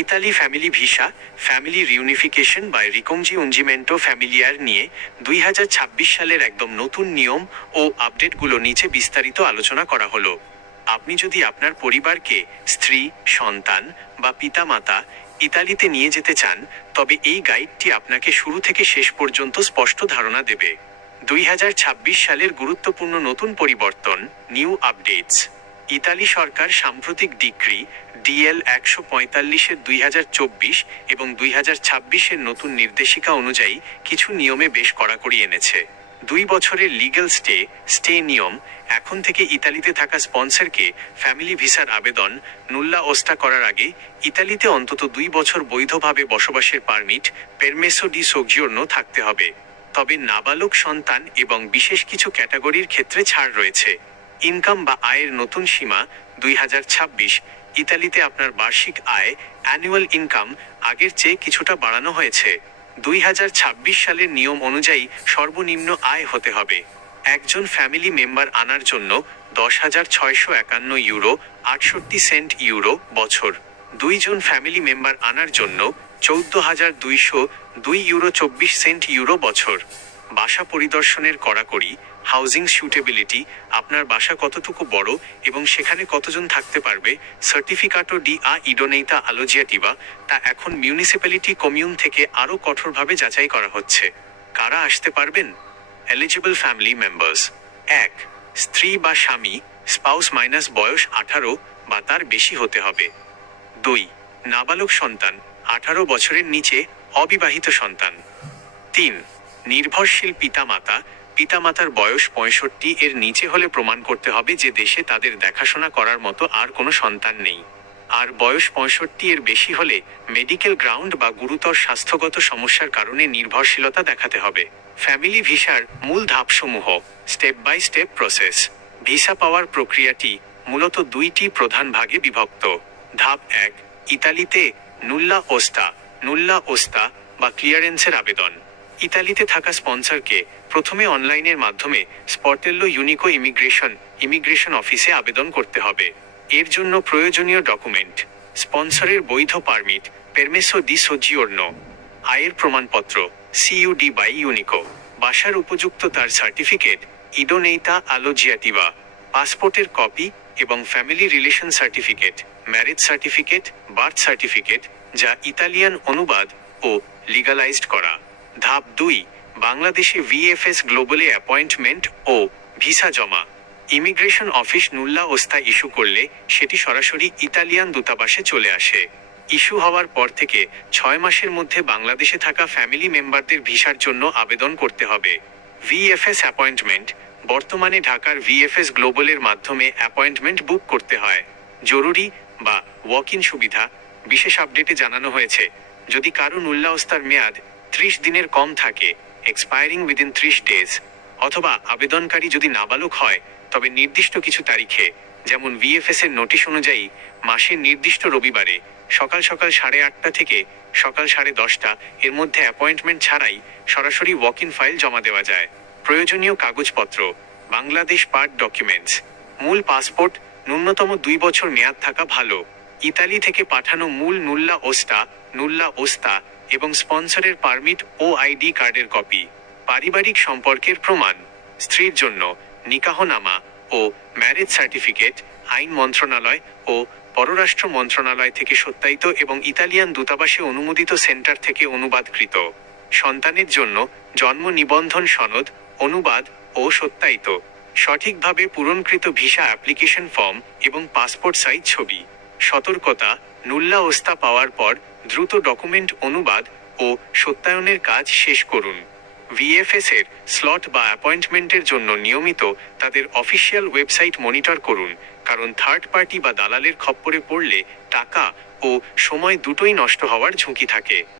Italy family visa family reunification বা রিকনজিউনজিমেন্টো familiar নিয়ে 2026 সালের একদম নতুন নিয়ম ও আপডেটগুলো নিচে বিস্তারিত আলোচনা করা হলো। আপনি যদি আপনার পরিবারকে স্ত্রী, সন্তান বা পিতামাতা ইতালিতে নিয়ে যেতে চান, তবে এই গাইডটি আপনাকে শুরু থেকে শেষ পর্যন্ত স্পষ্ট ধারণা দেবে। 2026 সালের গুরুত্বপূর্ণ নতুন পরিবর্তন, নিউ আপডেটস। ইতালি সরকার সাম্প্রতিক ডিক্রি ডিএল 145-এর 2024 এবং 2026-এর নতুন নির্দেশিকা অনুযায়ী কিছু নিয়মে বেশ কড়াকড়ি এনেছে। 2 বছরের লিগ্যাল স্টে নিয়ম। এখন থেকে ইতালিতে থাকা স্পন্সরকে ফ্যামিলি ভিসার আবেদন নুল্লা ওস্তা করার আগে ইতালিতে অন্তত 2 বছর বৈধভাবে বসবাসের পারমিট পেরমেসো ডি সোগজিওর্নো থাকতে হবে। তবে নাবালক সন্তান এবং বিশেষ কিছু ক্যাটাগরির ক্ষেত্রে ছাড় রয়েছে। ইনকাম বা আয়ের নতুন সীমা 2026। ইতালিতে আপনার বার্ষিক আয় অ্যানুয়াল ইনকাম আগের চেয়ে কিছুটা বাড়ানো হয়েছে। 2026 সালের নিয়ম অনুযায়ী সর্বনিম্ন আয় হতে হবে একজন ফ্যামিলি মেম্বার আনার জন্য 10,651 ইউরো 68 সেন্ট ইউরো বছর। 2 জন ফ্যামিলি মেম্বার আনার জন্য 14,202 ইউরো 24 সেন্ট ইউরো বছর। বাসা পরিদর্শনের কড়াকড়ি, হাউজিং সুটেবিলিটি। আপনার বাসা কতটুকু বড় এবং সেখানে কতজন থাকতে পারবে সার্টিফিকাটো ডি ইডোনেইতা আলোজিয়াটিভা তা এখন মিউনিসিপ্যালিটি কমিউন থেকে আরও কঠোরভাবে যাচাই করা হচ্ছে। কারা আসতে পারবেন? Eligible family members: 1. স্ত্রী বা স্বামী, স্পাউস মাইনাস বয়স 18 বা তার বেশি হতে হবে। 2. নাবালক সন্তান, 18 বছরের নিচে, অবিবাহিত সন্তান। 3. নির্ভরশীল পিতামাতা, পিতামাতার বয়স 65 এর নিচে হলে প্রমাণ করতে হবে যে দেশে তাদের দেখাশোনা করার মতো আর কোনো সন্তান নেই। আর বয়স 65 এর বেশি হলে মেডিকেল গ্রাউন্ড বা গুরুতর স্বাস্থ্যগত সমস্যার কারণে নির্ভরশীলতা দেখাতে হবে। ফ্যামিলি ভিসার মূল ধাপসমূহ, step by step process. Visa পাওয়ার প্রক্রিয়াটি মূলত 2টি প্রধান ভাগে বিভক্ত। ধাপ 1, ইতালিতে নুল্লা ওস্তা বা ক্লিয়ারেন্সের আবেদন। ইতালিতে থাকা স্পন্সরকে প্রথমে অনলাইনের মাধ্যমে স্পর্টেল্লো ইউনিকো ইমিগ্রেশন অফিসে আবেদন করতে হবে। এর জন্য প্রয়োজনীয় ডকুমেন্ট: স্পন্সরের বৈধ পারমিট পেরমেসো ডি সোজিওর্নো, আয়ের প্রমাণপত্র সিইউডি বাই ইউনিকো, বাসার উপযুক্ততার সার্টিফিকেট ইডোনেইতা আলোজিয়াটিভা, পাসপোর্টের কপি এবং family relation certificate, marriage certificate, birth certificate যা ইতালিয়ান অনুবাদ ও লিগালাইজড করা। ধাপ 2, বাংলাদেশে ভিএফএস গ্লোবালে অ্যাপয়েন্টমেন্ট ও ভিসা জমা। ইমিগ্রেশন অফিস নুল্লা ওস্তা ইস্যু করলে সেটি সরাসরি ইতালিয়ান দূতাবাসে চলে আসে। ইস্যু হওয়ার পর থেকে 6 মাসের মধ্যে বাংলাদেশে থাকা ফ্যামিলি মেম্বারদের ভিসার জন্য আবেদন করতে হবে। ভিএফএস অ্যাপয়েন্টমেন্ট: বর্তমানে ঢাকার ভিএফএস গ্লোবালের মাধ্যমে অ্যাপয়েন্টমেন্ট বুক করতে হয়। জরুরি বা ওয়াক ইন সুবিধা: বিশেষ আপডেটে জানানো হয়েছে, যদি কারো নুল্লা ওস্তার মেয়াদ 30 দিনের কম থাকে, এক্সপায়ারিং উইদিন 30 ডেজ, অথবা আবেদনকারী যদি নাবালক হয়, তবে নির্দিষ্ট কিছু তারিখে, যেমন ভিএফএস এর নোটিশ অনুযায়ী মাসের নির্দিষ্ট রবিবারে সকাল 8:30 থেকে সকাল 10:30 এর মধ্যে অ্যাপয়েন্টমেন্ট ছাড়াই সরাসরি ওয়াক ইন ফাইল জমা দেওয়া যায়। প্রয়োজনীয় কাগজপত্র: বাংলাদেশ পার্ট ডকুমেন্টস, মূল পাসপোর্ট, ন্যূনতম 2 বছর মেয়াদ থাকা ভালো। ইতালি থেকে পাঠানো মূল নুল্লা ওস্তা এবং স্পন্সরের পারমিট ও আইডি কার্ডের কপি। পারিবারিক সম্পর্কের প্রমাণ: স্ত্রীর জন্য নিকাহনামা ও ম্যারেজ সার্টিফিকেট আইন মন্ত্রণালয় ও পররাষ্ট্র মন্ত্রণালয় থেকে সত্যায়িত এবং ইতালিয়ান দূতাবাসে অনুমোদিত সেন্টার থেকে অনুবাদকৃত। সন্তানের জন্য জন্ম নিবন্ধন সনদ, অনুবাদ ও সত্যায়িত। সঠিকভাবে পূরণকৃত ভিসা অ্যাপ্লিকেশন ফর্ম এবং পাসপোর্ট সাইজ ছবি। সতর্কতা: নুল্লা ওস্তা পাওয়ার পর দ্রুত ডকুমেন্ট অনুবাদ ও সত্যায়নের কাজ শেষ করুন। ভিএফএস এর স্লট বা অ্যাপয়েন্টমেন্টের জন্য নিয়মিত তাদের অফিসিয়াল ওয়েবসাইট মনিটর করুন, কারণ থার্ড পার্টি বা দালালের খপ্পরে পড়লে টাকা ও সময় দুটোই নষ্ট হওয়ার ঝুঁকি থাকে।